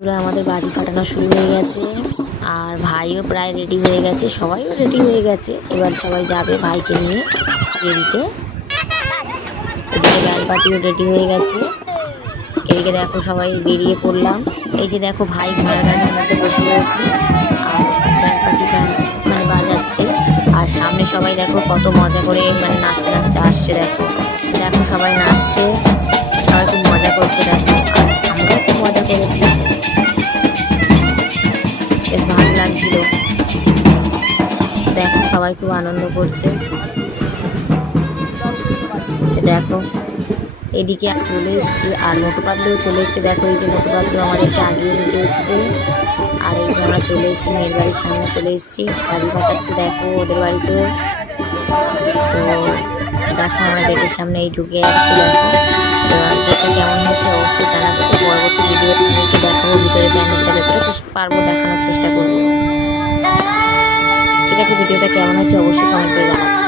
পুরো আমাদের বাজি ফাটানো শুরু হয়ে গেছে আর ভাইও প্রায় রেডি হয়ে গেছে, সবাইও রেডি হয়ে গেছে। এবার সবাই যাবে ভাইকে নিয়ে বেরিতে। এদিকে ব্যান্ড পার্টিও রেডি হয়ে গেছে। এদিকে দেখো সবাই বেরিয়ে পড়লাম। এই যে দেখো ভাই ঘোড়া গাড়ির মধ্যে বসে রয়েছে আর ব্যান্ড পার্টি মানে বাজাচ্ছে। আর সামনে সবাই দেখো কত মজা করে মানে নাচতে নাচতে আসছে। দেখো দেখো সবাই নাচছে, সবাই খুব মজা করছে। দেখো আর আমরাও খুব মজা করেছি, বেশ ভালো লাগছিল। দেখো সবাই খুব আনন্দ করছে। দেখো এদিকে চলে এসছি আর মোটু পাতলুও চলে এসছে। দেখো এই যে মোটু পাতলু আমাদেরকে আগিয়ে নিতে এসছে। আর এই যে আমরা চলে এসেছি মেয়ের বাড়ির সামনে চলে এসেছি, বাজি ফাটাচ্ছে দেখো ওদের বাড়িতেও। তো দেখো আমরা গেটের সামনে এই ঢুকে যাচ্ছি। দেখো এবার গেটটা কেমন হয়েছে অবশ্যই জানাবো। তো পরবর্তী ভিডিও আপনাদেরকে দেখাবো ভিতরে প্যান্ডেলটা, যতটা পারবো দেখানোর চেষ্টা করবো। ঠিক আছে, ভিডিওটা কেমন হয়েছে অবশ্যই কমেন্ট করে জানাবো।